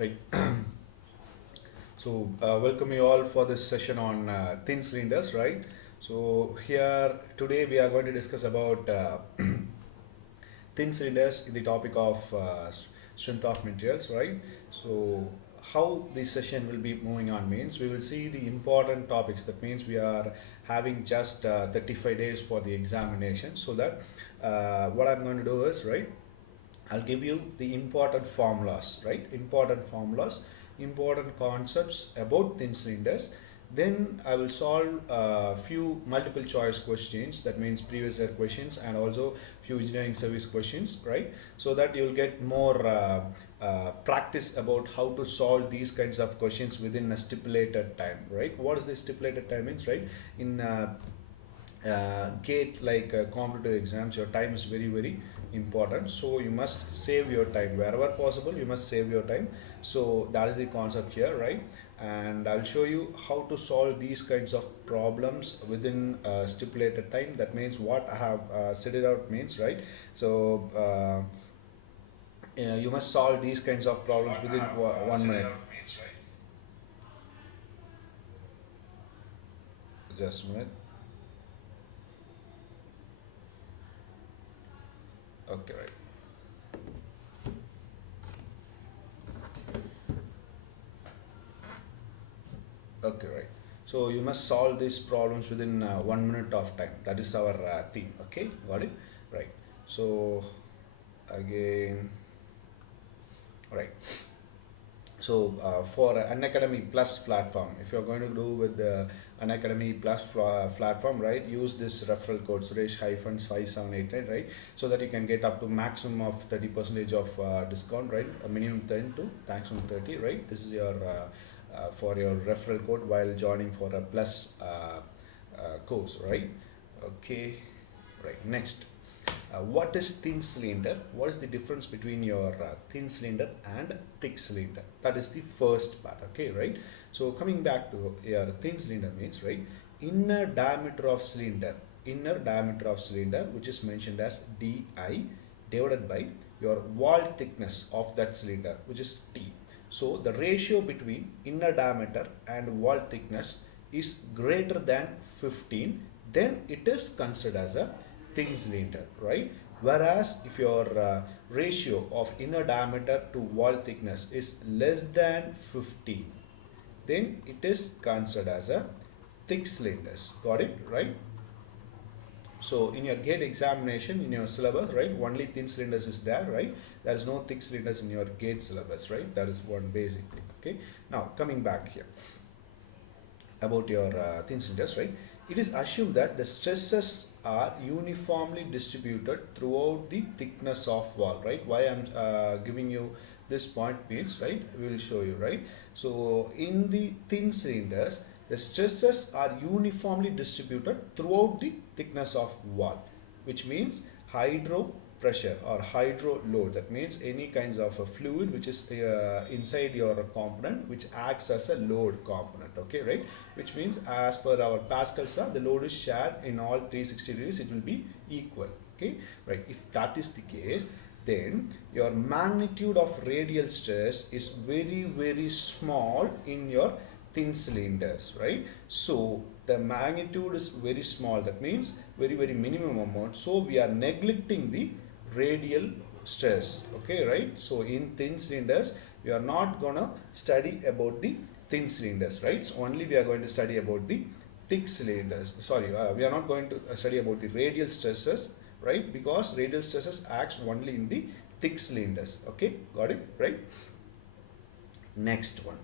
Right. So welcome you all for this session on thin cylinders, right? So here today we are going to discuss about thin cylinders in the topic of strength of materials, right? So how this session will be moving on means we will see the important topics. That means we are having just 35 days for the examination, so that what I'm going to do is, right, I'll give you the important formulas, right? Important formulas, important concepts about thin cylinders. Then I will solve a few multiple choice questions, that means previous year questions, and also few engineering service questions, right? So that you'll get more practice about how to solve these kinds of questions within a stipulated time, right? What is the stipulated time means, right? In gate like competitive exams, your time is very important, so you must save your time wherever possible. You must save your time. So that is the concept here, right? And I'll show you how to solve these kinds of problems within stipulated time. That means what I have set it out means, right? So you must solve these kinds of problems within 1 minute. Just a minute. Okay, right. Okay, right. So you must solve these problems within 1 minute of time. That is our theme. Okay, got it? Right. So again, right. So for Unacademy Plus platform, if you're going to do with the Unacademy Plus platform, right, use this referral code Suresh-5788, right, so that you can get up to maximum of 30% of discount, right, a minimum 10 to maximum 30, right. This is your for your referral code while joining for a plus course, right. Okay, right. Next, what is thin cylinder? What is the difference between your thin cylinder and thick cylinder? That is the first part. Okay, right. So coming back to your thin cylinder means, right, inner diameter of cylinder, which is mentioned as di divided by your wall thickness of that cylinder, which is t. So the ratio between inner diameter and wall thickness is greater than 15, then it is considered as a thin cylinder, right? Whereas if your ratio of inner diameter to wall thickness is less than 15, then it is considered as a thick cylinders. Got it, right? So in your gate examination, in your syllabus, right, only thin cylinders is there, right? There is no thick cylinders in your gate syllabus, right? That is one basic thing. Okay. Now coming back here about your thin cylinders, right? It is assumed that the stresses are uniformly distributed throughout the thickness of wall, right? Why I'm giving you this point means, right, we will show you, right? So in the thin cylinders, the stresses are uniformly distributed throughout the thickness of wall, which means hydro pressure or hydro load. That means any kinds of a fluid which is inside your component, which acts as a load component. Okay, right? Which means as per our Pascal's law, the load is shared in all 360 degrees. It will be equal. Okay, right? If that is the case, then your magnitude of radial stress is very small in your thin cylinders, right? So the magnitude is very small. That means very minimum amount. So we are neglecting the radial stress. Okay, right? So in thin cylinders, we are not gonna study about the thin cylinders, right? So only we are going to study about the thick cylinders. Sorry, we are not going to study about the radial stresses, right? Because radial stresses acts only in the thick cylinders. Okay, got it, right? Next one.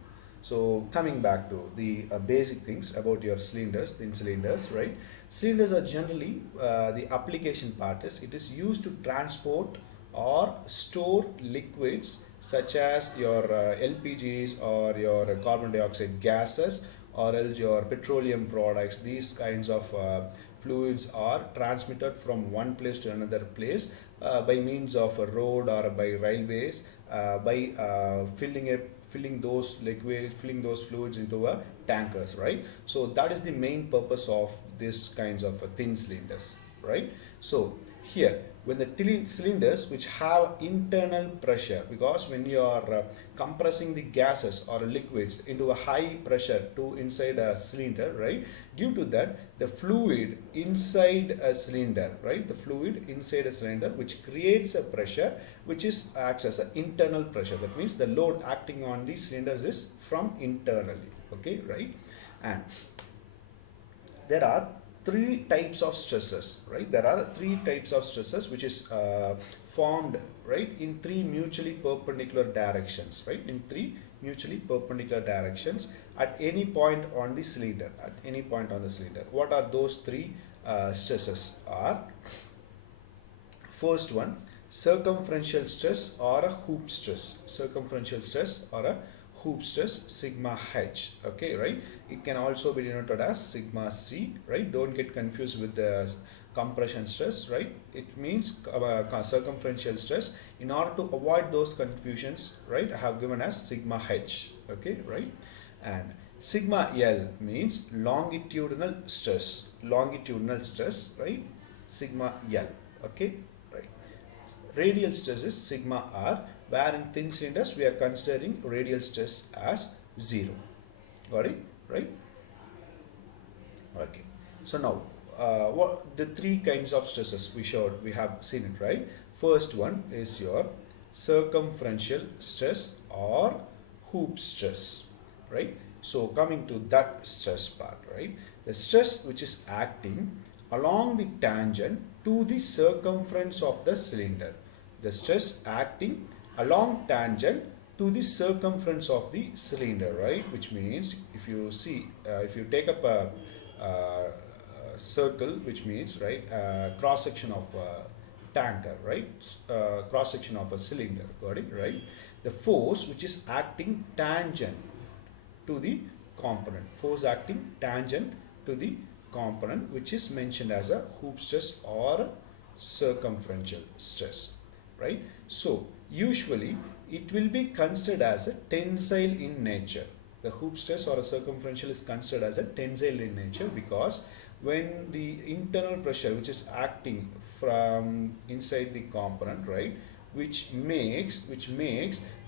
So coming back to the basic things about your cylinders, thin cylinders, right? Cylinders are generally the application part is it is used to transport or store liquids such as your LPGs or your carbon dioxide gases or else your petroleum products. These kinds of fluids are transmitted from one place to another place by means of a road or by railways, by filling those liquids, filling those fluids into a tankers, right? So that is the main purpose of this kinds of thin cylinders, right? So here when the cylinders which have internal pressure, because when you are compressing the gases or liquids into a high pressure to inside a cylinder, right, due to that the fluid inside a cylinder, right, the fluid inside a cylinder which creates a pressure which is acts as an internal pressure. That means the load acting on the cylinders is from internally. Okay, right? And there are three types of stresses, right? There are three types of stresses which is formed, right, in three mutually perpendicular directions, right, in three mutually perpendicular directions at any point on the cylinder, at any point on the cylinder. What are those three stresses? Are first one, circumferential stress or a hoop stress. Circumferential stress or a hoop stress, sigma h. Okay, right? It can also be denoted as sigma c, right? Don't get confused with the compression stress, right? It means circumferential stress. In order to avoid those confusions, right, I have given as sigma h. Okay, right? And sigma L means longitudinal stress. Longitudinal stress, right? Sigma L. Okay, right. Radial stress is sigma R, where in thin cylinders we are considering radial stress as 0. Got it? Right? Okay. So now, what the three kinds of stresses we have seen it, right? First one is your circumferential stress or hoop stress, right? So coming to that stress part, right? The stress which is acting along the tangent to the circumference of the cylinder. The stress acting along tangent to the circumference of the cylinder, right? Which means if you see, if you take up a circle, which means, right, cross section of a tanker, right, cross section of a cylinder, got it, right? The force which is acting tangent to the component, force acting tangent to the component, which is mentioned as a hoop stress or circumferential stress, right? So usually it will be considered as a tensile in nature. The hoop stress or a circumferential is considered as a tensile in nature because when the internal pressure which is acting from inside the component, right, which makes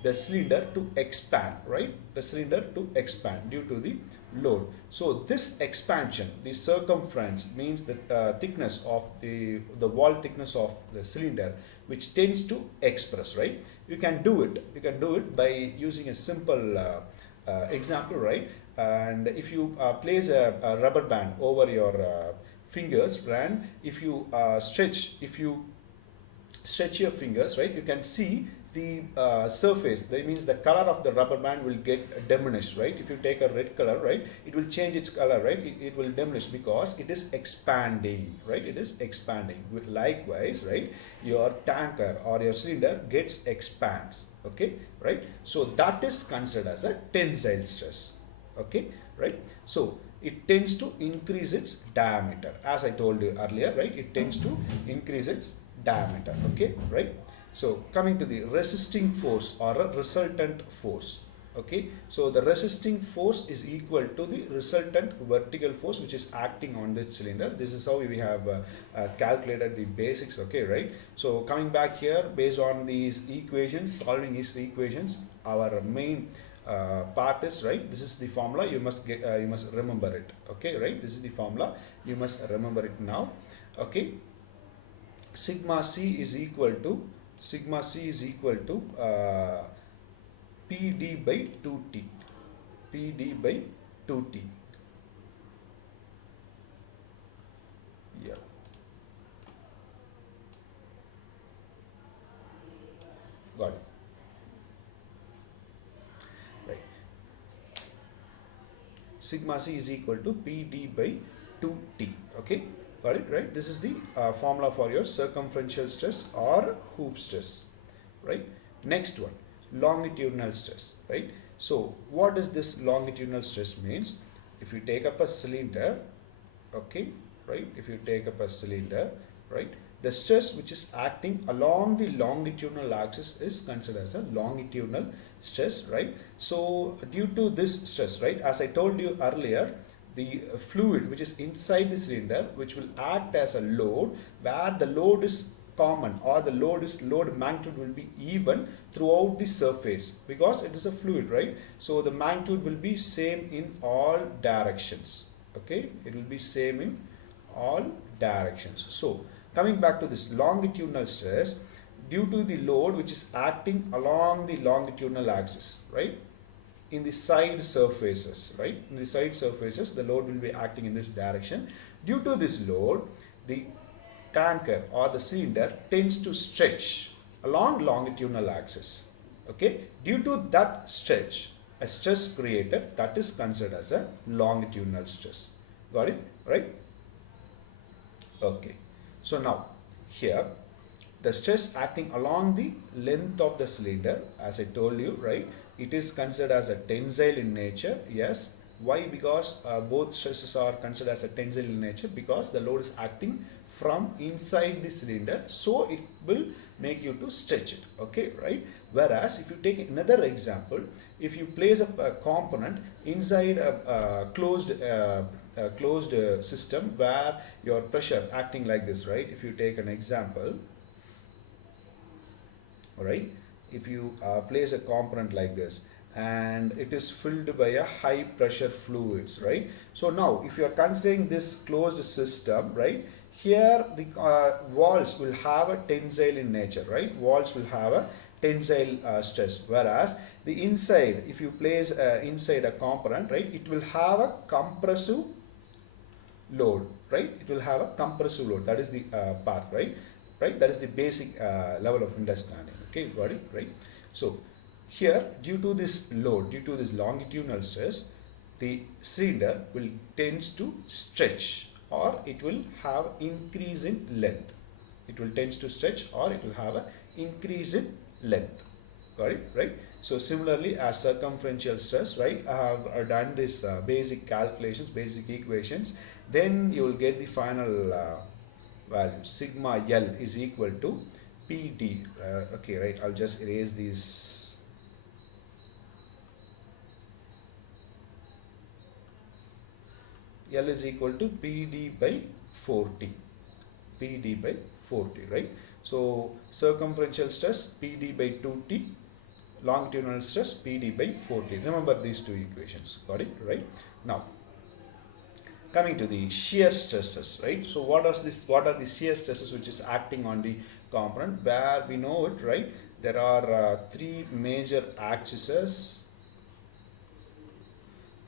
the cylinder to expand, right, the cylinder to expand due to the load. So this expansion, the circumference means the thickness of the wall thickness of the cylinder, which tends to express, right? You can do it by using a simple example, right? And if you place a rubber band over your fingers, and if you stretch your fingers, right, you can see the surface. That means the color of the rubber band will get diminished, right? If you take a red color, right, it will change its color, right? It will diminish because it is expanding, right? It is expanding. Likewise, right, your tanker or your cylinder gets expands, okay, right? So that is considered as a tensile stress, okay, right? So it tends to increase its diameter, as I told you earlier, right? It tends to increase its diameter, okay, right? So coming to the resisting force or a resultant force, okay? So the resisting force is equal to the resultant vertical force which is acting on the cylinder. This is how we have calculated the basics, okay, right? So coming back here, based on these equations, solving these equations, our main part is, right, this is the formula. You must remember it, okay, right? This is the formula, you must remember it now, okay? Sigma c is equal to PD by 2T, PD by 2T. Yeah, got it, right? Sigma c is equal to PD by 2T, okay, got it, right? This is the formula for your circumferential stress or hoop stress, right? Next one, longitudinal stress, right? So what does this longitudinal stress means? If you take up a cylinder, okay, right, if you take up a cylinder, right, the stress which is acting along the longitudinal axis is considered as a longitudinal stress, right? So due to this stress, right, as I told you earlier, the fluid which is inside the cylinder, which will act as a load, where the load is common, or the load magnitude will be even throughout the surface, because it is a fluid, right? So the magnitude will be same in all directions. Okay, it will be same in all directions. So coming back to this longitudinal stress, due to the load which is acting along the longitudinal axis, right, in the side surfaces, right, in the side surfaces the load will be acting in this direction. Due to this load, the tanker or the cylinder tends to stretch along longitudinal axis. Okay, due to that stretch, a stress created, that is considered as a longitudinal stress. Got it, right? Okay, so now here the stress acting along the length of the cylinder, as I told you, right, it is considered as a tensile in nature. Yes, why? Because both stresses are considered as a tensile in nature, because the load is acting from inside the cylinder, so it will make you to stretch it. Okay, right? Whereas if you take another example, if you place a component inside a closed system where your pressure acting like this, right? If you take an example, all right, if you place a component like this and it is filled by a high pressure fluids, right? So now if you are considering this closed system, right, here the walls will have a tensile in nature, right? Walls will have a tensile stress, whereas the inside, if you place inside a component, right, it will have a compressive load, right? It will have a compressive load. That is the part, right? Right, that is the basic level of understanding. Okay, got it, right? So here, due to this load, due to this longitudinal stress, the cylinder will tends to stretch, or it will have increase in length. It will tends to stretch, or it will have a increase in length. Got it, right? So similarly, as circumferential stress, right, I have done this basic calculations, basic equations. Then you will get the final value. Sigma L is equal to PD. Okay, right, I'll just erase these. L is equal to PD by 40. PD by 40, right? So circumferential stress PD by 2T, longitudinal stress PD by 40. Remember these two equations. Got it, right? Now coming to the shear stresses, right? So what are the shear stresses which is acting on the component, where we know it, right? There are three major axes,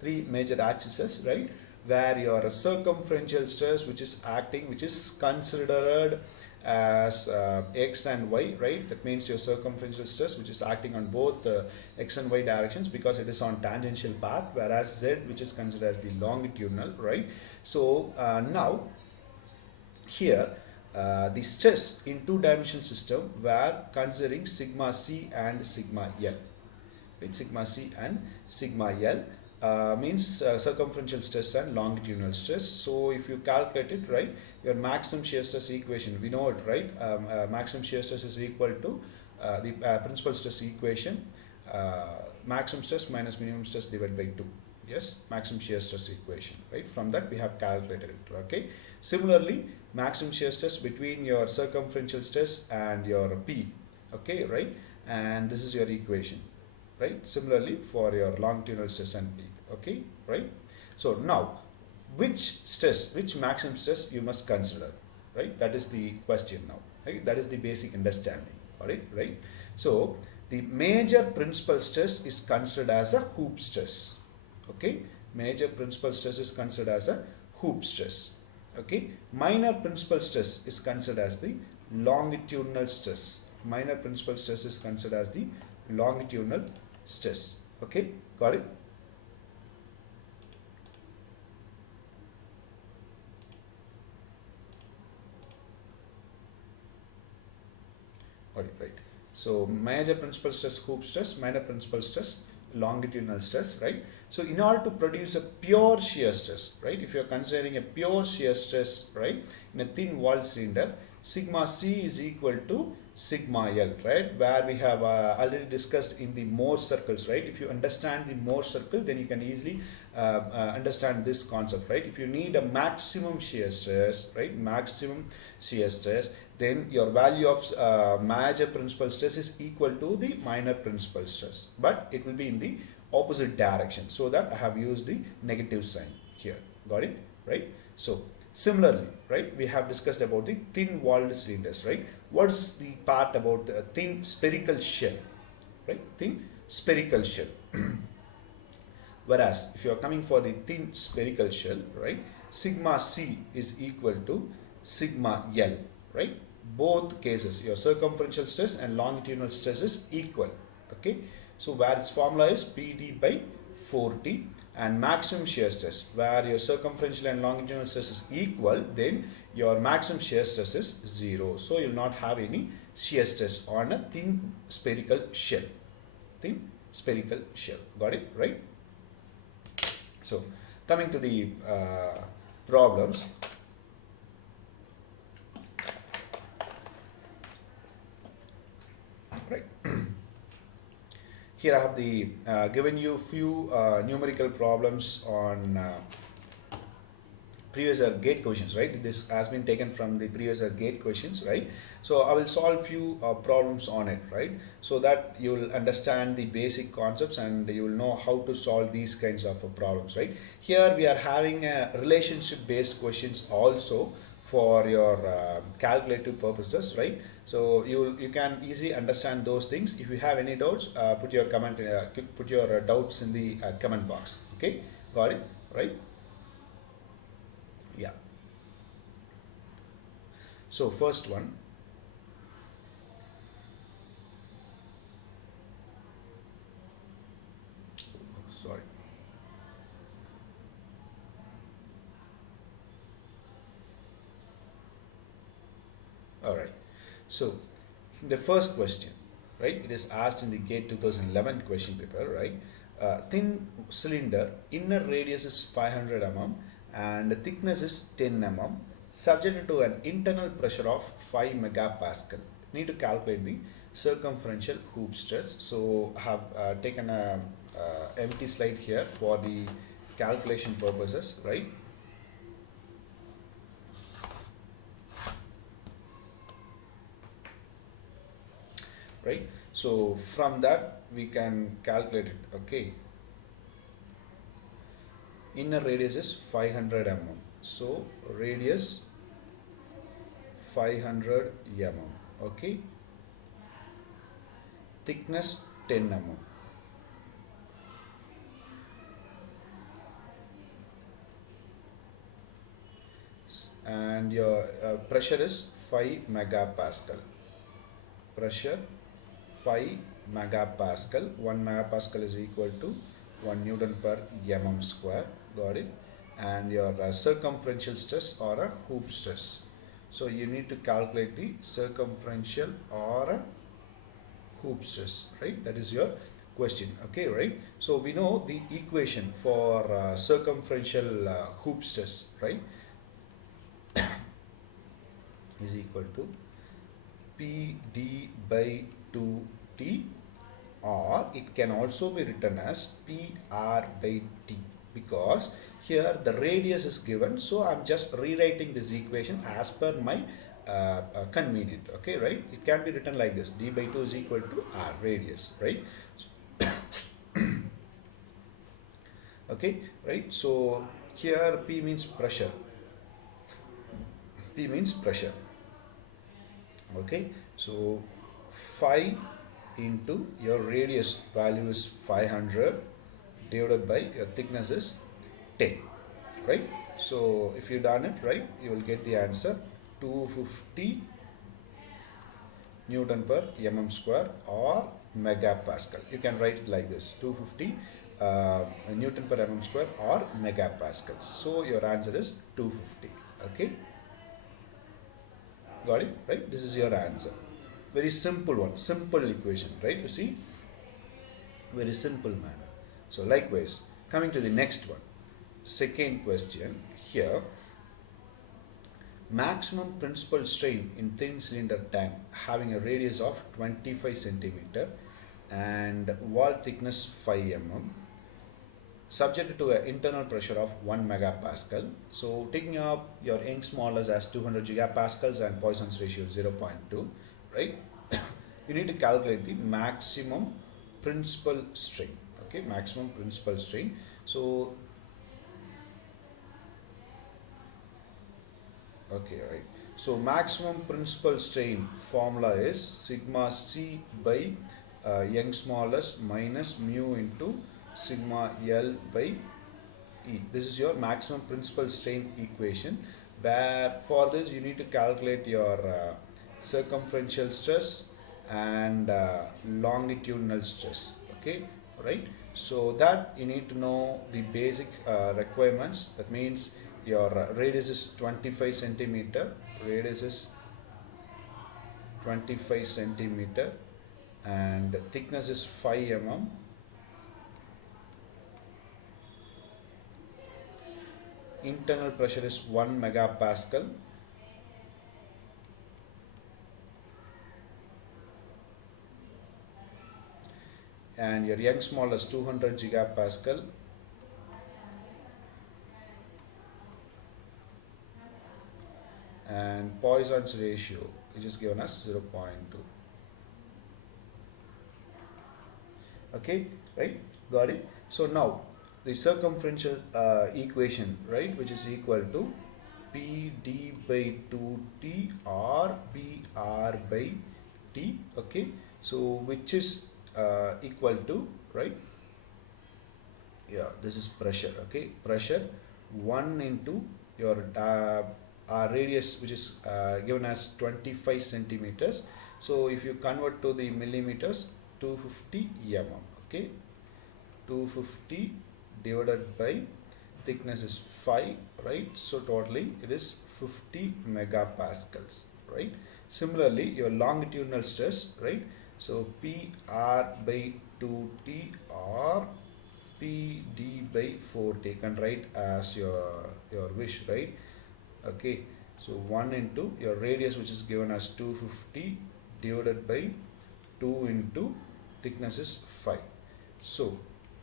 right? Where your circumferential stress which is acting, which is considered as x and y, right? That means your circumferential stress which is acting on both x and y directions, because it is on tangential path, whereas z which is considered as the longitudinal, right? So now here the stress in two-dimensional system, where considering sigma c and sigma l, right? Sigma c and sigma l means circumferential stress and longitudinal stress. So if you calculate it, right, your maximum shear stress equation, we know it, right? Maximum shear stress is equal to the principal stress equation, maximum stress minus minimum stress divided by 2. Yes, maximum shear stress equation, right? From that we have calculated it. Okay, similarly, maximum shear stress between your circumferential stress and your P. Okay, right? And this is your equation, right? Similarly for your longitudinal stress and P. Okay, right? So now which maximum stress you must consider, right? That is the question now, right? That is the basic understanding. Got it, right? So the major principal stress is considered as a hoop stress. Okay, major principal stress is considered as a hoop stress. Okay, minor principal stress is considered as the longitudinal stress. Minor principal stress is considered as the longitudinal stress. Okay, got it? Got it, right? So major principal stress hoop stress, minor principal stress longitudinal stress, right? So in order to produce a pure shear stress, right, if you are considering a pure shear stress, right, in a thin walled cylinder, sigma c is equal to sigma L, right, where we have already discussed in the Morse circles, right? If you understand the Morse circle, then you can easily understand this concept, right? If you need a maximum shear stress, right, maximum shear stress, then your value of major principal stress is equal to the minor principal stress, but it will be in the opposite direction, so that I have used the negative sign here. Got it? Right? So similarly, right, we have discussed about the thin walled cylinders, right? What is the part about the thin spherical shell, right? Thin spherical shell. Whereas if you are coming for the thin spherical shell, right, sigma c is equal to sigma l, right? Both cases, your circumferential stress and longitudinal stress is equal. Okay, so where its formula is PD by 4T, and maximum shear stress, where your circumferential and longitudinal stress is equal, then your maximum shear stress is 0. So you will not have any shear stress on a thin spherical shell. Thin spherical shell. Got it? Right? So coming to the problems. Right. Here I have the given you few numerical problems on previous year gate questions, right? This has been taken from the previous year gate questions, right? So I will solve few problems on it, right? So that you will understand the basic concepts and you will know how to solve these kinds of problems, right? Here we are having relationship based questions also for your calculative purposes, right? So you can easily understand those things. If you have any doubts, put your doubts in the comment box. Okay, got it? Right? Yeah. So first one. Sorry. All right. So the first question, right? It is asked in the GATE 2011 question paper, right? Thin cylinder, inner radius is 500 mm and the thickness is 10 mm, subjected to an internal pressure of 5 megapascal. Need to calculate the circumferential hoop stress. So I have taken a empty slide here for the calculation purposes, right? Right, so from that we can calculate it. Okay, inner radius is 500 mm, so radius 500 mm. Okay, thickness 10 mm, and your pressure is 5 megapascal. Pressure 5 megapascal. 1 megapascal is equal to 1 Newton per mm square. Got it? And your circumferential stress or a hoop stress. So you need to calculate the circumferential or a hoop stress, right? That is your question. Okay, right? So we know the equation for circumferential hoop stress, right? Is equal to PD by 2T, or it can also be written as PR by T, because here the radius is given, so I'm just rewriting this equation as per my convenient. Okay, right? It can be written like this: D by 2 is equal to R, radius, right? Okay, right? So here P means pressure. P means pressure. Okay, so 5 into your radius value is 500 divided by your thickness is 10, right? So if you done it right, you will get the answer 250 Newton per mm square or megapascal. You can write it like this: 250 Newton per mm square or megapascal. So your answer is 250. Okay, got it? Right? This is your answer. Very simple one, simple equation, right? You see, very simple manner. So likewise, coming to the next one, second question here: maximum principal strain in thin cylinder tank having a radius of 25 centimeter and wall thickness 5 mm, subjected to an internal pressure of 1 megapascal. So taking up your Young's modulus as 200 gigapascals and Poisson's ratio 0.2, right? You need to calculate the maximum principal strain. Okay, maximum principal strain. So okay, right. So maximum principal strain formula is sigma c by Young's modulus minus mu into sigma L by E. This is your maximum principal strain equation, where for this you need to calculate your circumferential stress and longitudinal stress. Okay, right? So that you need to know the basic requirements. That means your radius is 25 centimeter, radius is 25 centimeter, and thickness is 5 mm. Internal pressure is 1 megapascal, and your Young's modulus 200 gigapascal, and Poisson's ratio, which is given as 0.2. Okay, right? Got it? So now the circumferential equation, right, which is equal to PD by 2T or BR by T. Okay, so which is equal to, right? Yeah, this is pressure. Okay, pressure 1 into your radius, which is given as 25 centimeters. So if you convert to the millimeters, 250 mm. Okay, 250 divided by thickness is 5, right? So totally it is 50 megapascals, right? Similarly, your longitudinal stress, right? So PR by 2T or PD by 4T, you can write as your wish, right? Okay, so 1 into your radius, which is given as 250 divided by 2 into thickness is 5. So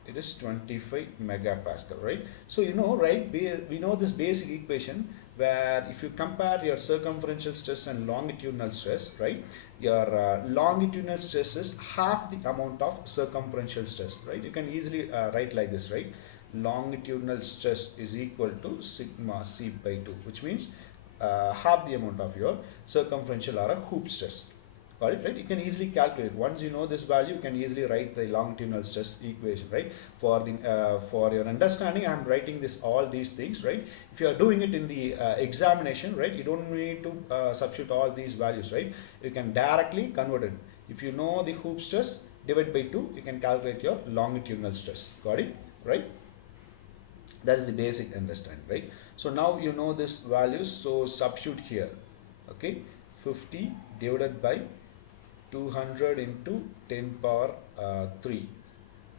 it is 25 megapascal, right? So you know, right, we know this basic equation, where if you compare your circumferential stress and longitudinal stress, right, your longitudinal stress is half the amount of circumferential stress, right? You can easily write like this, right? Longitudinal stress is equal to sigma c by 2, which means half the amount of your circumferential or a hoop stress. Got it, right? You can easily calculate. Once you know this value, you can easily write the longitudinal stress equation, right? For your understanding, I am writing this all these things, right? If you are doing it in the examination, right, you don't need to substitute all these values, right? You can directly convert it. If you know the hoop stress, divide by 2, you can calculate your longitudinal stress. Got it, right? That is the basic understanding, right? So now you know this values, so substitute here. Okay, 50 divided by 200 into 10 power 3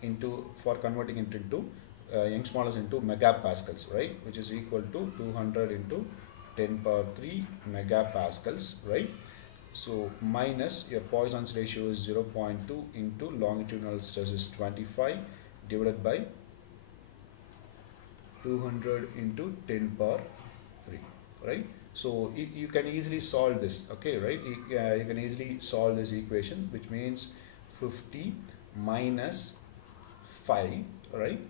into, for converting it into Young's modulus into megapascals, right, which is equal to 200 into 10 power 3 megapascals, right? So minus your Poisson's ratio is 0.2 into longitudinal stress is 25 divided by 200 into 10 power 3, right? So you can easily solve this, okay, right? You can easily solve this equation, which means 50 minus 5, right?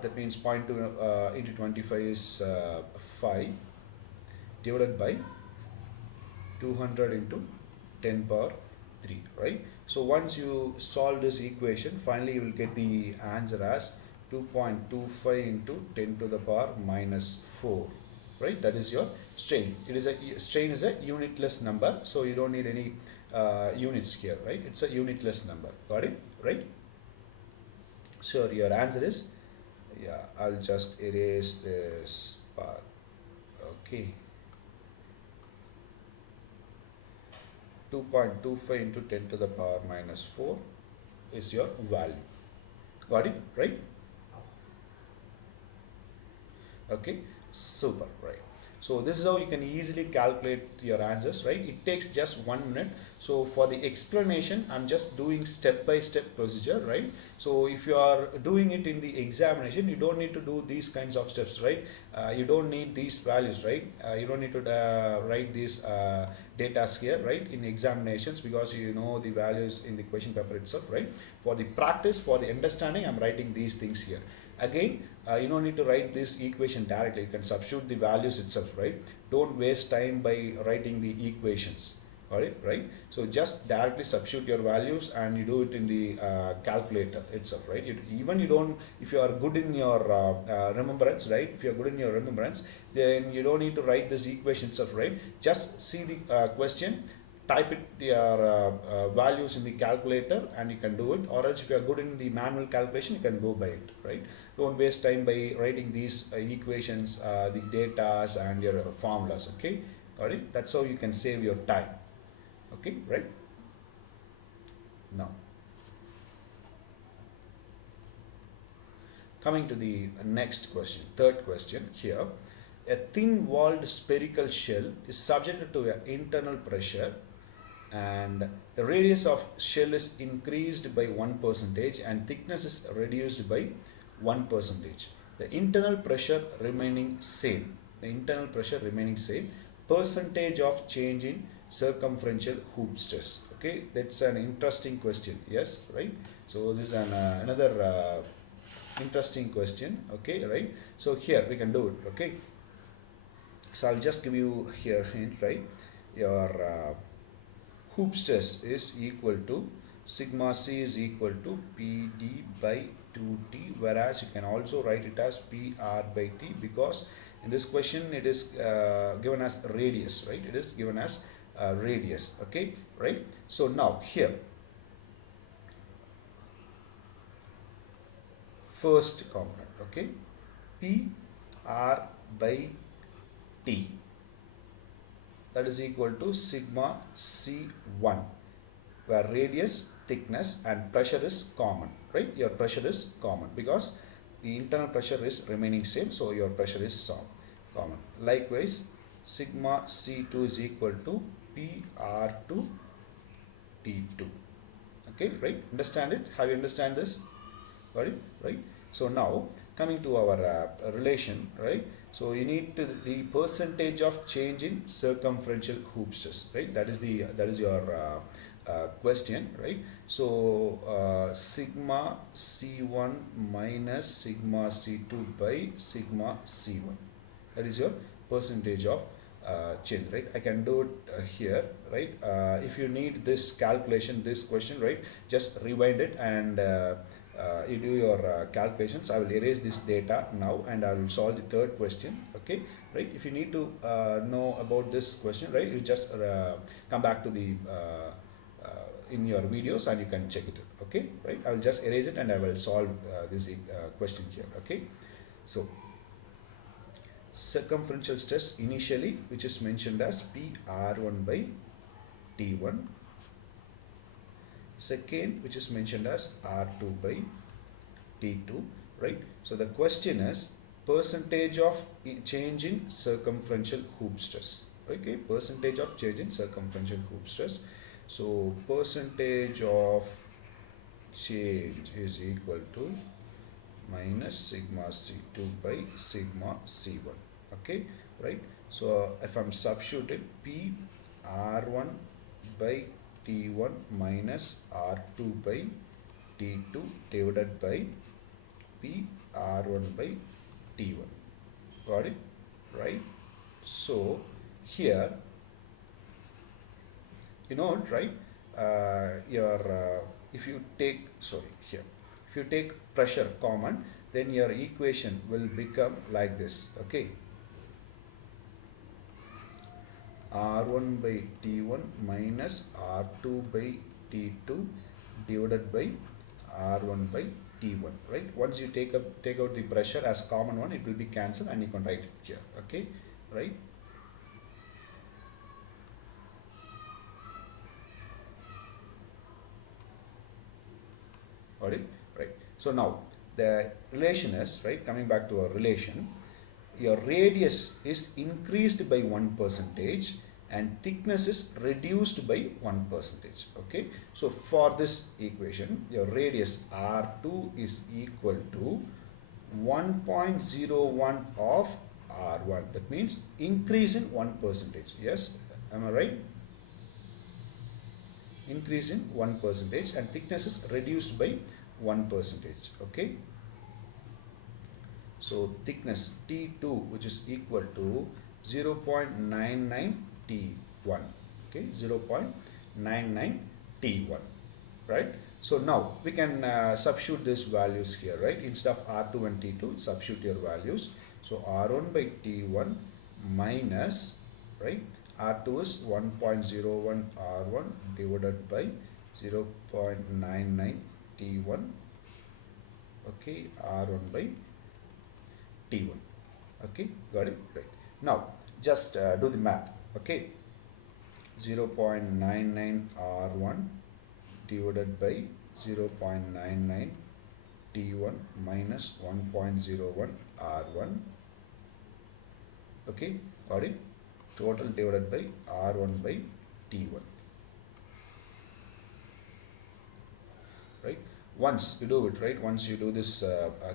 That means 0.2 into 25 is 5 divided by 200 into 10 power 3, right? So once you solve this equation, finally you will get the answer as 2.25 into 10 to the power minus 4, right? That is your strain. It is a strain is a unitless number, so you don't need any units here, right? It's a unitless number. Got it, right? So your answer is, yeah, I'll just erase this part. Okay, 2.25 into 10 to the power minus 4 is your value. Got it, right? Okay, super, right? So this is how you can easily calculate your answers, right? It takes just 1 minute. So for the explanation, I'm just doing step by step procedure, right? So if you are doing it in the examination, you don't need to do these kinds of steps, right? You don't need these values, right? You don't need to write these data here, right, in examinations, because you know the values in the question paper itself, right? For the practice, for the understanding, I'm writing these things here. Again, you don't need to write this equation directly. You can substitute the values itself, right? Don't waste time by writing the equations. Got it, right? So just directly substitute your values and you do it in the calculator itself, right? Even you don't, if you are good in your remembrance, right? If you are good in your remembrance, then you don't need to write this equation itself, right? Just see the question, type it your values in the calculator and you can do it, or else if you are good in the manual calculation, you can go by it, right? Don't waste time by writing these equations, the datas and your formulas, okay? Got it? That's how you can save your time, okay, right? Now, coming to the next question, third question here. A thin-walled spherical shell is subjected to an internal pressure and the radius of shell is increased by 1% and thickness is reduced by 1%. The internal pressure remaining same. The internal pressure remaining same. Percentage of change in circumferential hoop stress. Okay, that's an interesting question. Yes, right. So this is another interesting question. Okay, right. So here we can do it. Okay. So I'll just give you here hint, right. Your hoop stress is equal to sigma c is equal to pd by 2t, whereas you can also write it as pr by t, because in this question it is given as radius, right? It is given as radius, okay, right? So now here, first component, okay, pr by t, that is equal to sigma c1, where radius, thickness and pressure is common, right? Your pressure is common because the internal pressure is remaining same, so your pressure is common. Likewise, sigma c2 is equal to pr2 t2, okay, right? Understand it? Have you understand this? Got it, right? So now coming to our relation, right? So you need to the percentage of change in circumferential hoop stress, right? That is your question, right? So sigma c1 minus sigma c2 by sigma c1, that is your percentage of change, right? I can do it here, right? If you need this calculation, this question, right, just rewind it and you do your calculations. I will erase this data now and I will solve the third question, okay, right? If you need to know about this question, right, you just come back to the in your videos and you can check it, okay, right? I will just erase it and I will solve this question here, okay? So circumferential stress initially, which is mentioned as pr1 by t1, second, which is mentioned as r2 by t2, right? So the question is percentage of change in circumferential hoop stress, okay? Percentage of change in circumferential hoop stress. So percentage of change is equal to minus sigma c2 by sigma c1, okay, right? So if I'm substituting p r1 by t1 minus r2 by t2 divided by p r1 by t1, got it, right? So here, you know, right, if you take, sorry, here, if you take pressure common, then your equation will become like this, okay? r1 by t1 minus r2 by t2 divided by r1 by t1, right? Once you take out the pressure as common one, it will be cancelled and you can write it here, okay, right? Got it, right? So now the relation is, right, coming back to our relation, your radius is increased by 1% and thickness is reduced by 1%. Okay, so for this equation, your radius R2 is equal to 1.01 of R1. That means increase in 1%. Yes, am I right? Increase in 1% and thickness is reduced by 1%. Okay, so thickness T2, which is equal to 0.99 T1. Okay, 0.99 T1. Right. So now we can substitute these values here, right? Instead of R2 and T2, substitute your values. So R1 by T1 minus, right? R2 is 1.01 R1 divided by 0.99 T1. Okay, R1 by T1. Okay, got it? Right. Now just do the math. Okay, 0.99 R1 divided by 0.99 T1 minus 1.01 R1. Okay, got it? Total divided by R1 by T1. Right? Once you do it, right? Once you do this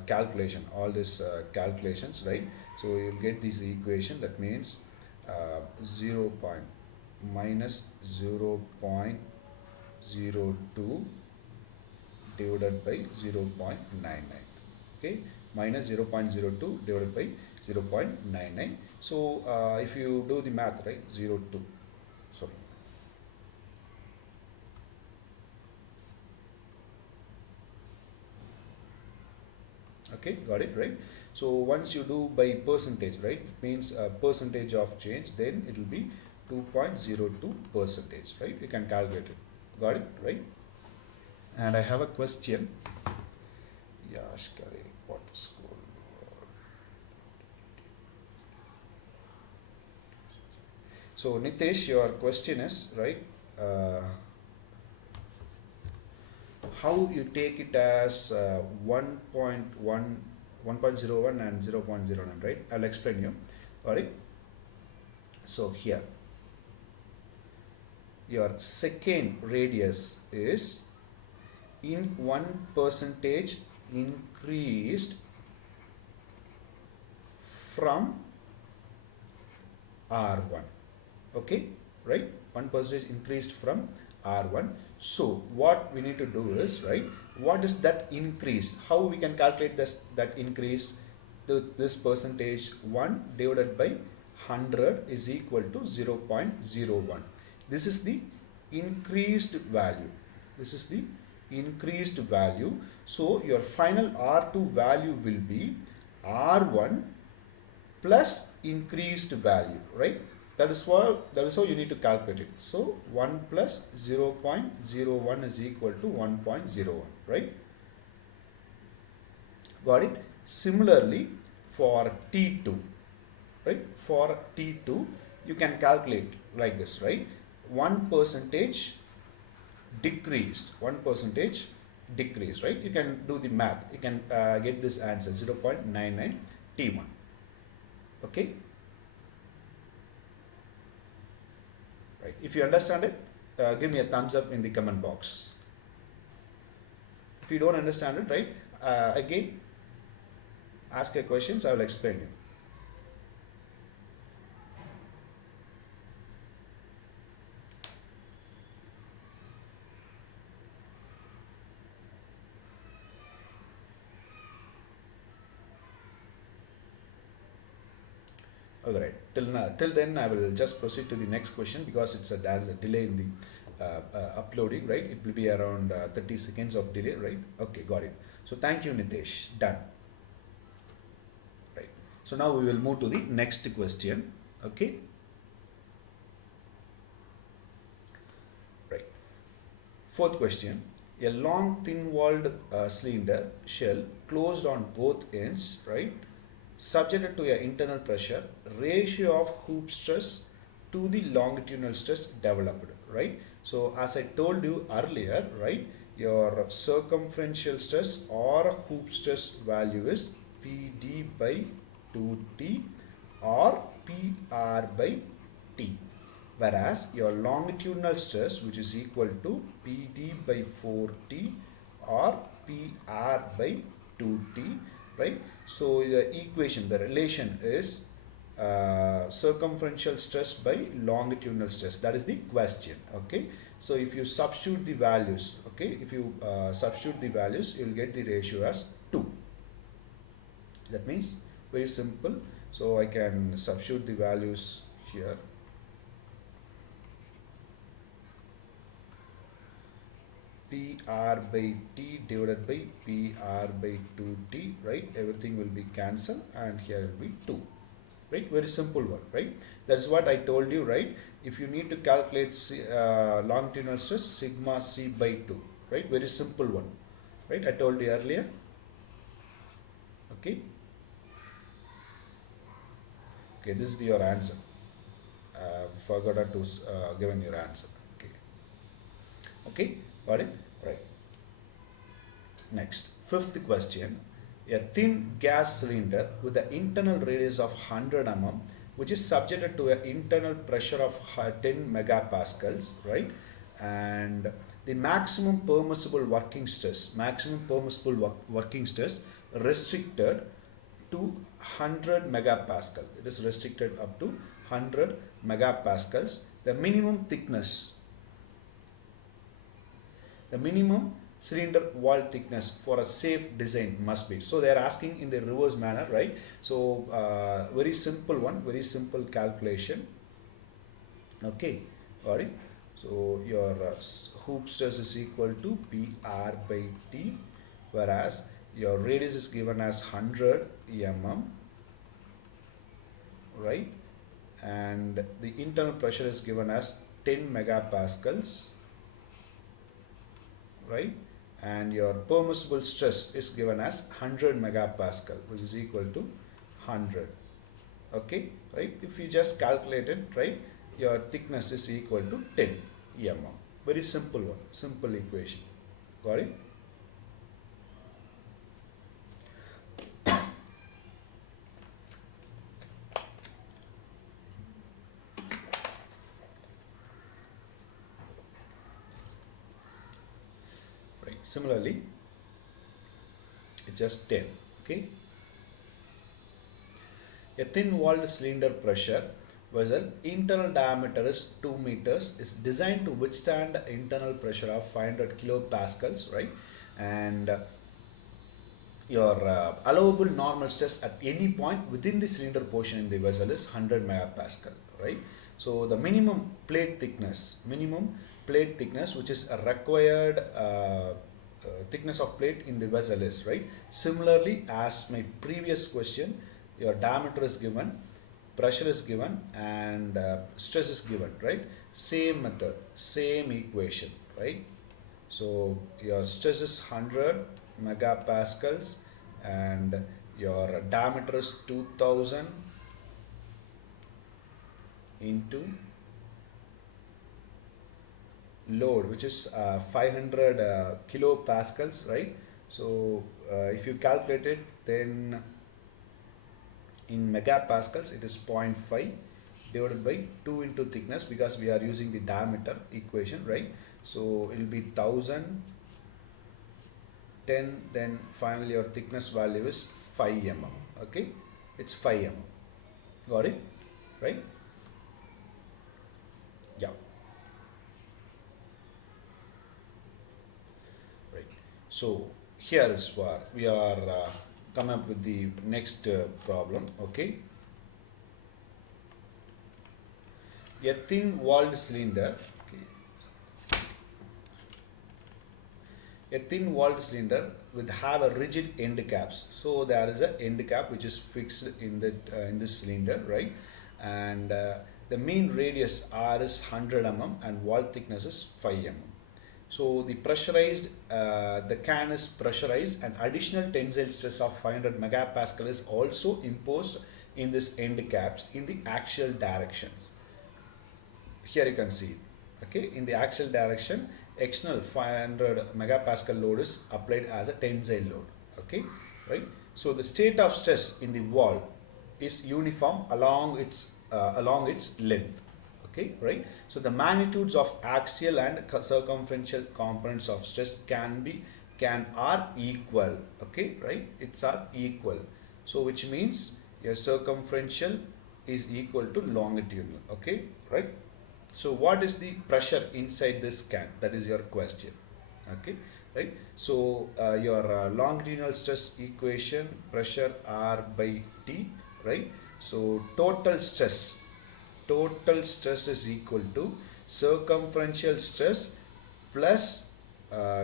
calculation, all these calculations, right? So you get this equation. That means 0 point minus 0.02 divided by 0.99. Okay, minus 0.02 divided by 0.99. So if you do the math, right, 0.2, sorry, okay, got it, right? So once you do by percentage, right, it means percentage of change, then it will be 2.02%, right? You can calculate it. Got it, right? And I have a question. Yashkari, what school? So Nitesh, your question is, right, how you take it as 1.01 and 0.09, right? I'll explain you. Got it? So here, your second radius is in 1% increased from R1. Okay, right? 1% increased from R1. So what we need to do is, right, what is that increase? How we can calculate this, that increase? This percentage 1 divided by 100 is equal to 0.01. This is the increased value. This is the increased value. So your final R2 value will be R1 plus increased value, right? That is how you need to calculate it. So 1 plus 0.01 is equal to 1.01, right? Got it? Similarly, for T2, right? For T2, you can calculate like this, right? 1% decreased, 1% decreased, right? You can do the math. You can get this answer, 0.99 T1. Okay? Right. If you understand it, give me a thumbs up in the comment box. If you don't understand it, right, again, ask your questions, I will explain you. Alright, till then I will just proceed to the next question because there's a delay in the uploading, right? It will be around 30 seconds of delay, right? Okay, got it. So thank you, Nitesh. Done. Right. So now we will move to the next question. Okay. Right. Fourth question. A long thin-walled cylinder shell closed on both ends, right, subjected to an internal pressure, ratio of hoop stress to the longitudinal stress developed, right? So as I told you earlier, right, your circumferential stress or hoop stress value is PD by 2t or PR by T, whereas your longitudinal stress, which is equal to PD by 4t or PR by 2t, right? So the equation, the relation is circumferential stress by longitudinal stress. That is the question. Okay, so if you substitute the values, okay, if you substitute the values, you will get the ratio as 2. That means very simple. So I can substitute the values here. PR by T divided by PR by 2T, right? Everything will be cancelled and here will be 2, right? Very simple one, right? That's what I told you, right? If you need to calculate longitudinal stress, sigma C by 2, right? Very simple one, right? I told you earlier. Okay. Okay, this is your answer. Forgot to given your answer. Okay. Okay, got it? Right. Next, fifth question. A thin gas cylinder with an internal radius of 100 mm, which is subjected to an internal pressure of 10 megapascals, right? And the maximum permissible working stress, restricted to 100 megapascal. It is restricted up to 100 megapascals. The minimum thickness, the minimum cylinder wall thickness for a safe design must be. So they are asking in the reverse manner, right? So very simple one, very simple calculation. Okay, got it? So your hoop stress is equal to PR by T, whereas your radius is given as 100 mm, right? And the internal pressure is given as 10 megapascals, right? And your permissible stress is given as 100 megapascal, which is equal to 100. Okay, right? If you just calculate it, right, your thickness is equal to 10 mm. Very simple one, simple equation. Got it? Similarly, it's just 10. Okay. A thin-walled cylinder pressure vessel, internal diameter is 2 meters, is designed to withstand internal pressure of 500 kilopascals, right? And your allowable normal stress at any point within the cylinder portion in the vessel is 100 megapascal, right? So the minimum plate thickness, which is a required thickness of plate in the vessel is, right? Similarly, as my previous question, your diameter is given, pressure is given, and stress is given, right? Same method, same equation, right? So your stress is 100 megapascals and your diameter is 2000 into load, which is 500 kilopascals, right? So if you calculate it, then in megapascals it is 0.5 divided by 2 into thickness, because we are using the diameter equation, right? So it will be 1000, 10, then finally your thickness value is 5 mm. Okay, it's 5 mm. Got it? Right? Yeah. Right. So here is where we are come up with the next problem. Okay. A thin-walled cylinder. A thin-walled cylinder will have a rigid end caps. So there is a end cap which is fixed in the in this cylinder, right? And the mean radius R is 100 mm and wall thickness is 5 mm. So the pressurized, the can is pressurized, and additional tensile stress of 500 megapascal is also imposed in this end caps in the axial directions. Here you can see, okay, in the axial direction, external 500 megapascal load is applied as a tensile load. Okay, right? So the state of stress in the wall, is uniform along its length. Okay, right? So the magnitudes of axial and circumferential components of stress can are equal. Okay, right? It's are equal. So which means your circumferential is equal to longitudinal. Okay, right? So what is the pressure inside this can? That is your question. Okay, right? So your longitudinal stress equation, pressure R by T, right? So total stress is equal to circumferential stress plus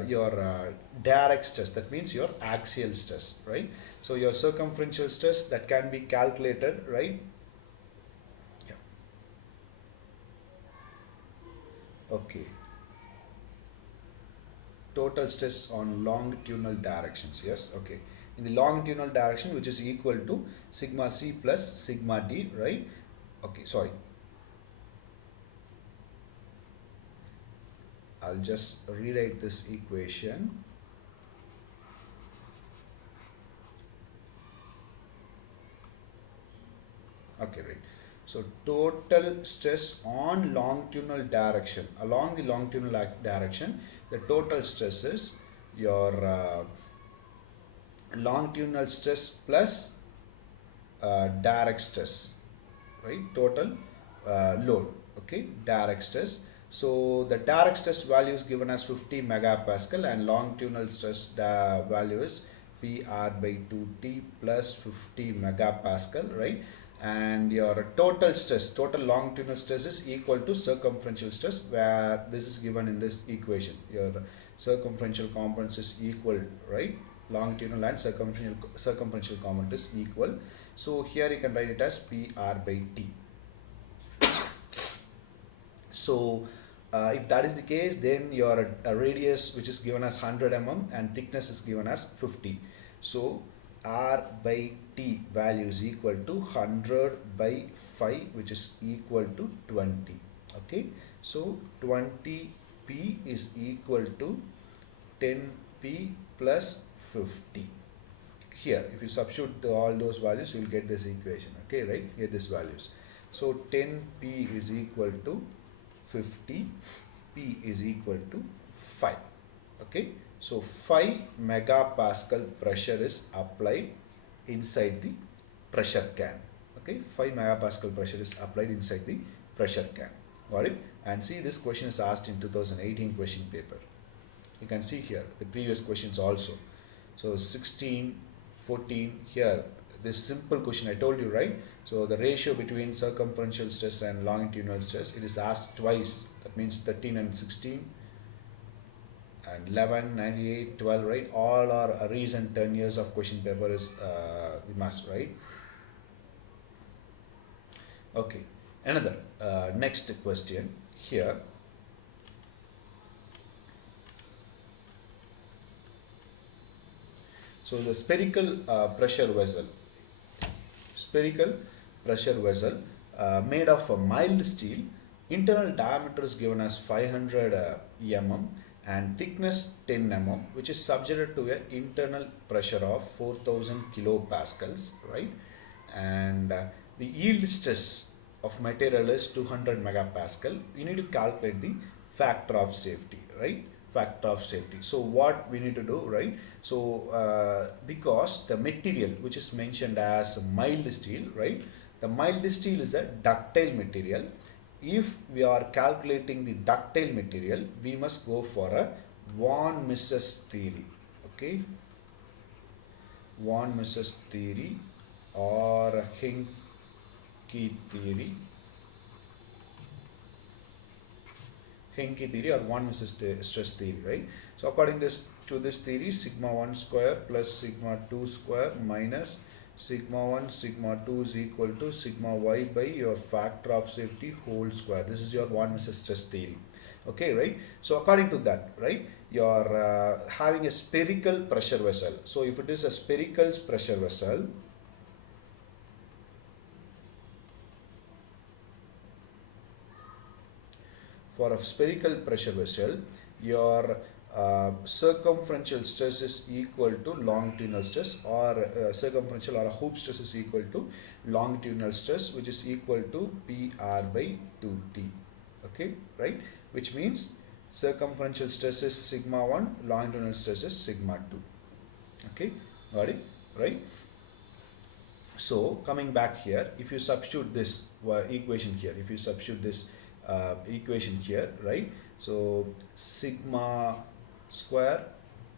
your direct stress, that means your axial stress, right? So your circumferential stress that can be calculated, right? Yeah. Okay, total stress on longitudinal directions, yes, okay, in the longitudinal direction, which is equal to sigma c plus sigma d, right? Okay, sorry, I'll just rewrite this equation. Okay, right. So total stress on longitudinal direction, along the longitudinal direction, the total stress is your longitudinal stress plus direct stress, right? Total load, okay, direct stress. So the direct stress value is given as 50 megapascal and longitudinal stress value is PR by 2T plus 50 megapascal, right? And your total stress, total longitudinal stress is equal to circumferential stress, where this is given in this equation. Your circumferential components is equal, right? Longitudinal and circumferential component is equal. So here you can write it as PR by T. So if that is the case, then your radius, which is given as 100 mm and thickness is given as 50. So R by T value is equal to 100 by 5, which is equal to 20. Okay, so 20P is equal to 10P plus 50. Here, if you substitute all those values, you will get this equation. Okay, right? Get these values. So 10P is equal to 50, P is equal to 5. Okay, so 5 megapascal pressure is applied inside the pressure can. Okay, 5 megapascal pressure is applied inside the pressure can. Got it? And see, this question is asked in 2018 question paper. You can see here the previous questions also. So 16, 14, here this simple question I told you, right? So the ratio between circumferential stress and longitudinal stress, it is asked twice. That means 13 and 16 and 11, 98, 12, right? All are recent 10 years of question paper is we must, right? Okay, another next question here. So the spherical pressure vessel made of a mild steel, internal diameter is given as 500 mm and thickness 10 mm, which is subjected to an internal pressure of 4000 kilopascals, right? And the yield stress of material is 200 megapascal. You need to calculate the factor of safety, right? Factor of safety. So what we need to do, right? So because the material which is mentioned as mild steel, right? The mild steel is a ductile material. If we are calculating the ductile material, we must go for a von Mises theory. Okay, von Mises theory or Henke theory. Henke theory or von Mises stress theory, right? So according to this theory, sigma 1 square plus sigma 2 square minus sigma 1 sigma 2 is equal to sigma y by your factor of safety whole square. This is your von Mises stress theory. Okay, right? So according to that, right, you're having a spherical pressure vessel. So if it is a spherical pressure vessel, for a spherical pressure vessel, your circumferential stress is equal to longitudinal stress, or circumferential or a hoop stress is equal to longitudinal stress, which is equal to PR by 2T. Okay, right? Which means circumferential stress is sigma 1, longitudinal stress is sigma 2. Okay, got it? Right? So coming back here, if you substitute this equation here, if you substitute this equation here, right? So sigma square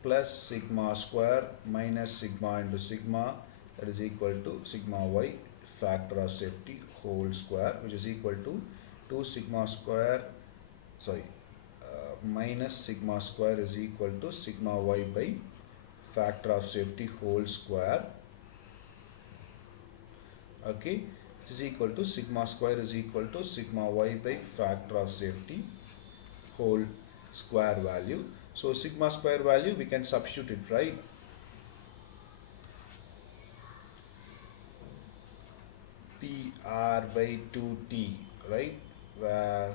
plus sigma square minus sigma into sigma, that is equal to sigma y factor of safety whole square, which is equal to 2 sigma square, sorry, minus sigma square is equal to sigma y by factor of safety whole square. Okay, this is equal to sigma square is equal to sigma y by factor of safety whole square value. So sigma square value we can substitute it, right? PR by 2T, right? Where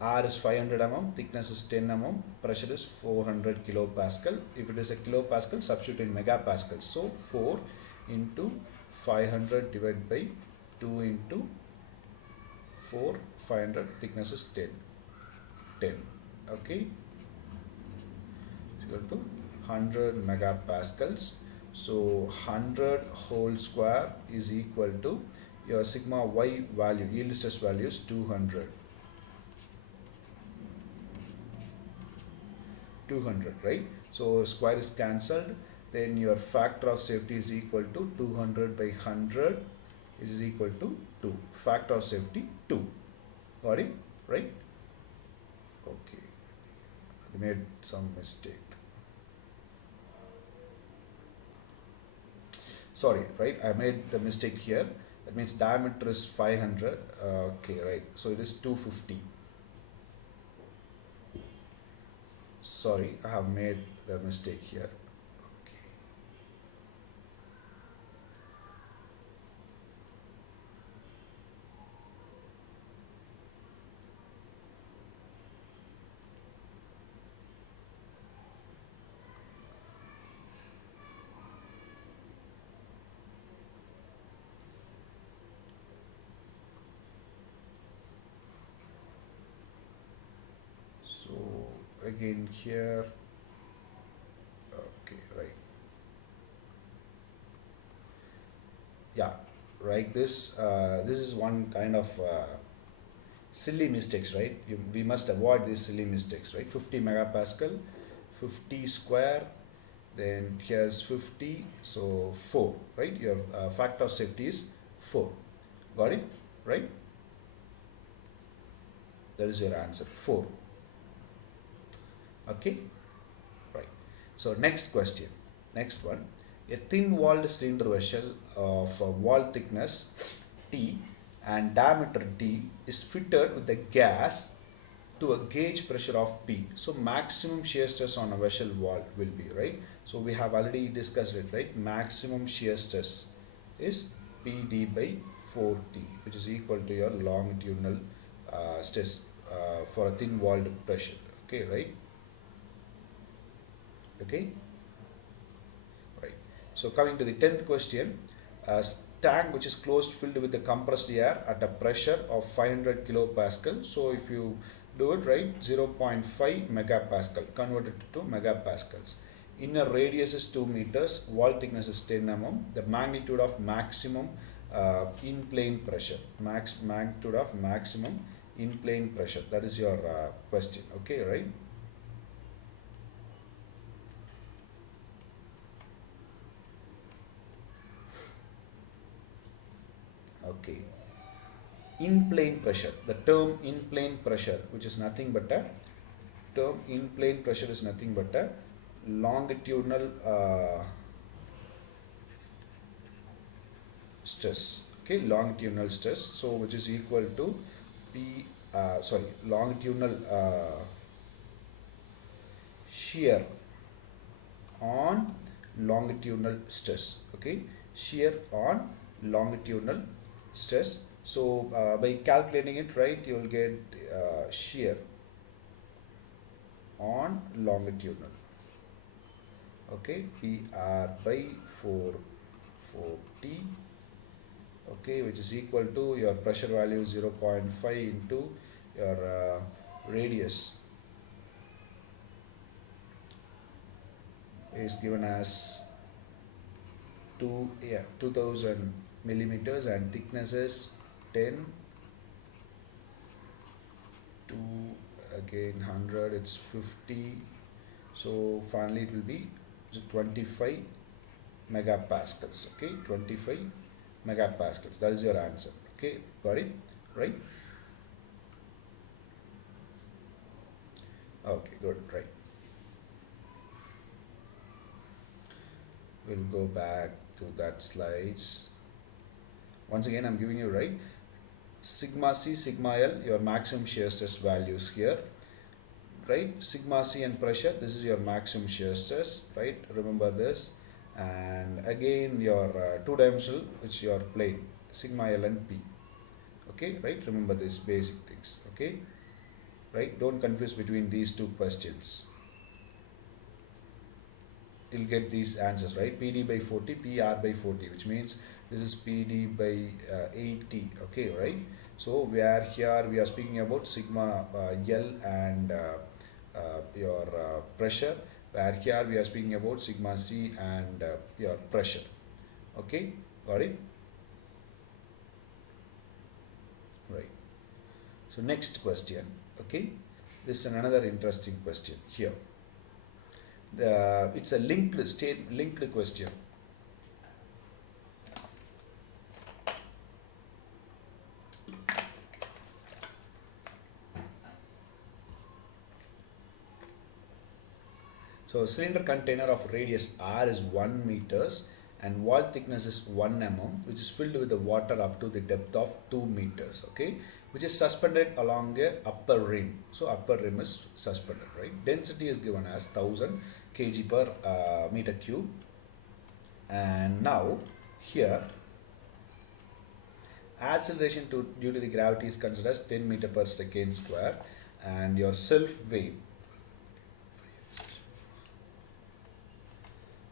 R is 500 mm, thickness is 10 mm, pressure is 400 kilopascal. If it is a kilopascal, substitute in megapascal. So 4 into 500 divided by 2 into 4, 500, thickness is 10. Okay, it's equal to 100 megapascals. So 100 whole square is equal to your sigma y value, yield stress value is 200. 200, right? So square is cancelled. Then your factor of safety is equal to 200 by 100 is equal to 2. Factor of safety 2. Got it? Right? Okay. I made some mistake. Sorry, right? I made the mistake here. That means diameter is 500. Okay, right. So it is 250. Sorry, I have made the mistake here. So again here, okay, right, yeah, right, this is one kind of silly mistakes, right? We must avoid these silly mistakes, right? 50 megapascal, 50 square, then here's 50, so 4, right? Your factor of safety is 4. Got it? Right? That is your answer, 4. Okay, right. So next question, next one. A thin-walled cylinder vessel of wall thickness T and diameter D is fitted with a gas to a gauge pressure of P. So maximum shear stress on a vessel wall will be, right? So we have already discussed it, right? Maximum shear stress is PD by 4T, which is equal to your longitudinal stress for a thin-walled pressure. Okay, right? Okay, right. So coming to the 10th question, a tank which is closed filled with the compressed air at a pressure of 500 kilopascal. So if you do it right, 0.5 megapascal, convert it to megapascals. Inner radius is 2 meters, wall thickness is 10 mm. The magnitude of maximum in plane pressure, magnitude of maximum in plane pressure. That is your question. Okay, right? Okay, in plane pressure, the term in plane pressure, which is nothing but a term in plane pressure, is nothing but a longitudinal stress. Okay, longitudinal stress, so which is equal to longitudinal shear on longitudinal stress. Okay, shear on longitudinal stress. So by calculating it, right, you will get shear on longitudinal. Okay, PR by 440, okay, which is equal to your pressure value 0.5 into your radius is given as 2000 millimeters, and thickness is 10 to again 100, it's 50, so finally it will be 25 megapascals. Okay, 25 megapascals, that is your answer. Okay, got it, right? Okay, good, right. We'll go back to that slides. Once again, I'm giving you, right, sigma C, sigma L, your maximum shear stress values here, right? Sigma C and pressure, this is your maximum shear stress, right? Remember this. And again, your two-dimensional, which is your plane, sigma L and P. Okay, right? Remember these basic things. Okay, right? Don't confuse between these two questions. You'll get these answers, right? PD by 40, PR by 40, which means this is PD by 80. Okay, right? So we are here, we are speaking about sigma L and your pressure, where here we are speaking about sigma C and your pressure. Okay, got it? Right. So next question. Okay, this is another interesting question here. It's a linked question. So cylinder container of radius r is 1 meters and wall thickness is 1 mm, which is filled with the water up to the depth of 2 meters. Okay, which is suspended along a upper rim. So upper rim is suspended, right? Density is given as 1000 kg per meter cube. And now here, acceleration due to the gravity is considered as 10 meter per second square, and your self weight,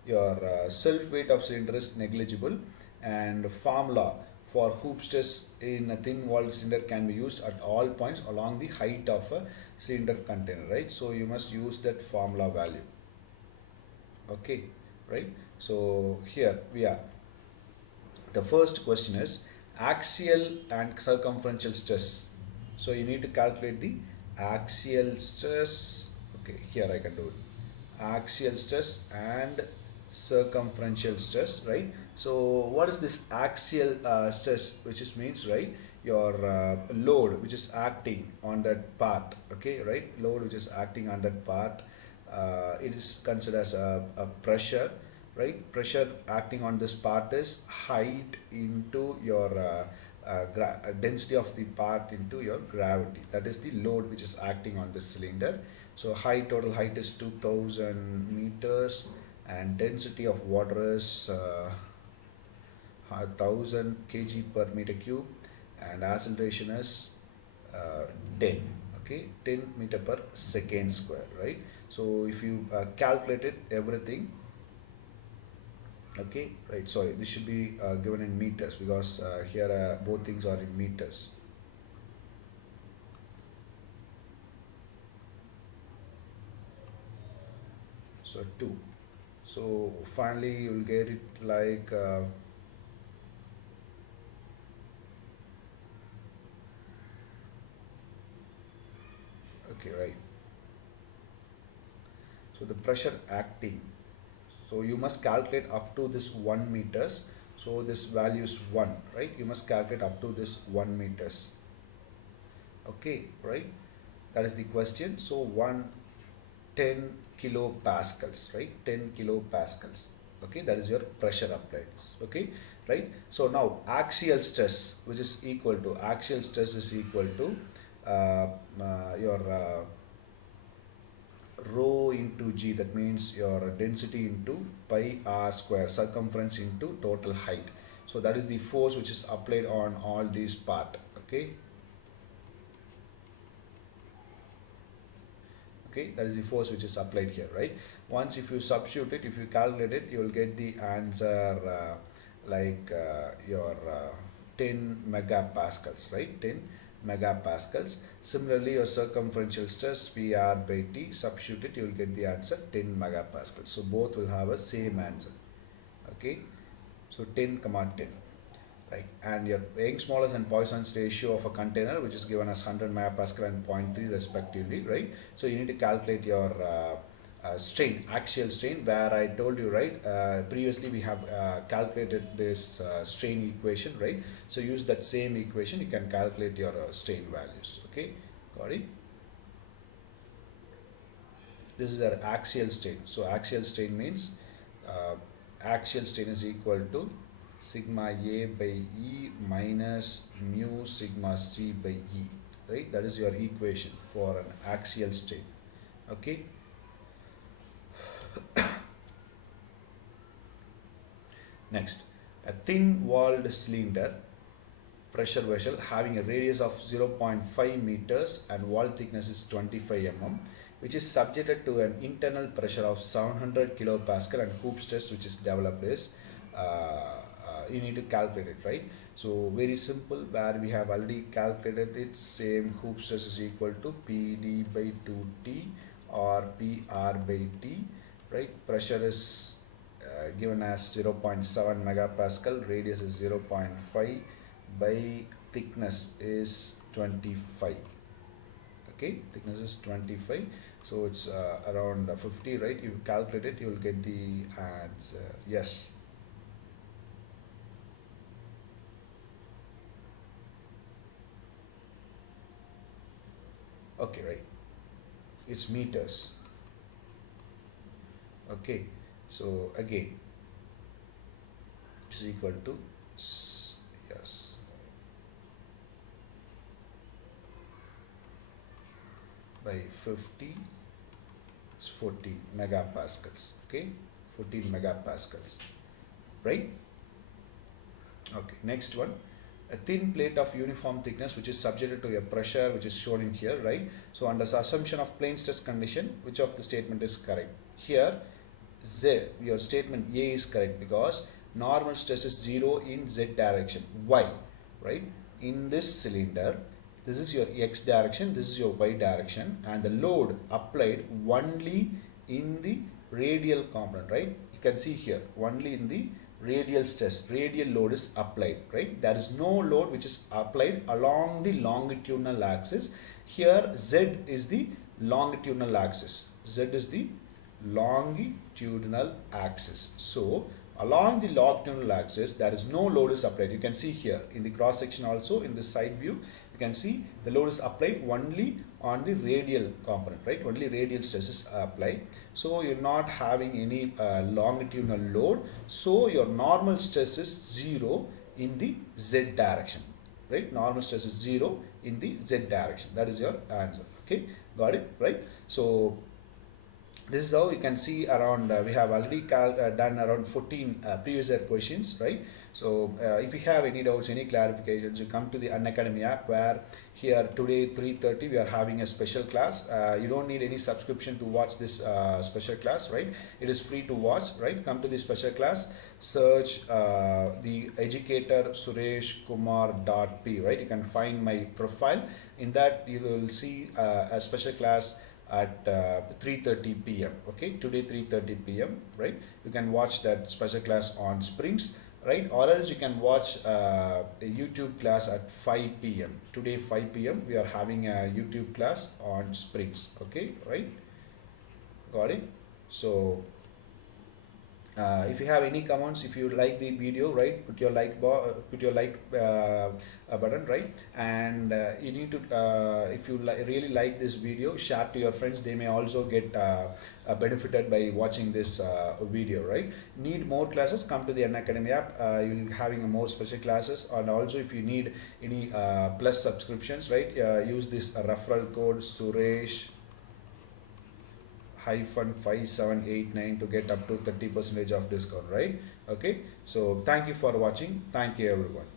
your self weight of cylinder is negligible, and formula for hoop stress in a thin walled cylinder can be used at all points along the height of a cylinder container, right? So you must use that formula value. Okay, right? So here we are. The first question is axial and circumferential stress. So you need to calculate the axial stress. Okay, here I can do it. Axial stress and circumferential stress, right? So what is this axial stress, which is means, right, your load which is acting on that part. Okay, right, load which is acting on that part, it is considered as a pressure, right? Pressure acting on this part is height into your density of the part into your gravity. That is the load which is acting on this cylinder. So total height is 2000 meters, and density of water is 1000 kg per meter cube, and acceleration is 10. Okay, 10 meter per second square, right? So if you calculate it, everything, okay, right, sorry, this should be given in meters, because here both things are in meters. So 2. So finally you will get it like okay, right. So the pressure acting, so you must calculate up to this 1 meters. So this value is 1, right? You must calculate up to this 1 meters. Okay, right? That is the question. So 10 kilopascals, right? 10 kilopascals. Okay, that is your pressure applied. Okay, right? So now axial stress, which is equal to, axial stress is equal to your rho into g, that means your density into pi r square, circumference into total height. So that is the force which is applied on all these part. Okay, okay, that is the force which is applied here, right? Once if you substitute it, if you calculate it, you will get the answer your 10 megapascals, right? 10 megapascals. Similarly, your circumferential stress VR by T, substitute it, you will get the answer 10 megapascals. So both will have a same answer, okay? So 10 comma 10, right? And your Young's modulus and Poisson's ratio of a container, which is given as 100 megapascal and 0.3 respectively, right? So you need to calculate your strain, axial strain, where I told you, right, previously we have calculated this strain equation, right? So use that same equation, you can calculate your strain values, okay? Got it? This is our axial strain. So axial strain means axial strain is equal to sigma A by E minus mu sigma C by E, right? That is your equation for an axial strain, okay? Next, a thin-walled cylinder pressure vessel having a radius of 0.5 meters and wall thickness is 25 mm, which is subjected to an internal pressure of 700 kilopascal and hoop stress which is developed is you need to calculate it, right? So very simple, where we have already calculated it, same hoop stress is equal to PD by 2T or PR by T, right? Pressure is given as 0.7 megapascal, radius is 0.5 by thickness is 25, okay? Thickness is 25, so it's around 50, right? You calculate it, you will get the answer. Yes. Okay, right, it's meters, okay? So again, it is equal to yes, by 50, it's 14 megapascals, okay? 14 megapascals, right? Okay, next one, a thin plate of uniform thickness which is subjected to a pressure which is shown in here, right? So under the assumption of plane stress condition, which of the statement is correct? Here Z, your statement A is correct, because normal stress is 0 in Z direction. Why? Right? In this cylinder, this is your X direction, this is your Y direction, and the load applied only in the radial component, right? You can see here, only in the radial stress, radial load is applied, right? There is no load which is applied along the longitudinal axis. Here Z is the longitudinal axis. Z is the longitudinal axis. So along the longitudinal axis there is no load is applied. You can see here in the cross section, also in the side view, you can see the load is applied only on the radial component, right? Only radial stress is applied. So you're not having any longitudinal load, so your normal stress is 0 in the Z direction, right? Normal stress is 0 in the Z direction. That is your answer, okay? Got it, right? So this is how you can see around, we have already done around 14 previous year questions, right? So if you have any doubts, any clarifications, you come to the Unacademy app, where here today 3:30 we are having a special class. You don't need any subscription to watch this special class, right? It is free to watch, right? Come to the special class, search the educator Sureshkumar.p, right? You can find my profile. In that you will see a special class at 3:30 p.m. okay, today 3:30 p.m. right? You can watch that special class on Springs, right? Or else you can watch a YouTube class at 5 p.m. today 5 p.m. we are having a YouTube class on Springs, okay, right? Got it? So if you have any comments, if you like the video, right, put your like button, right? And you need to if you really like this video, share to your friends. They may also get benefited by watching this video, right? Need more classes, come to the Unacademy app. You'll be having a more special classes. And also if you need any plus subscriptions, right, use this referral code Suresh -5789 to get up to 30% of discount, right? Okay, so thank you for watching. Thank you everyone.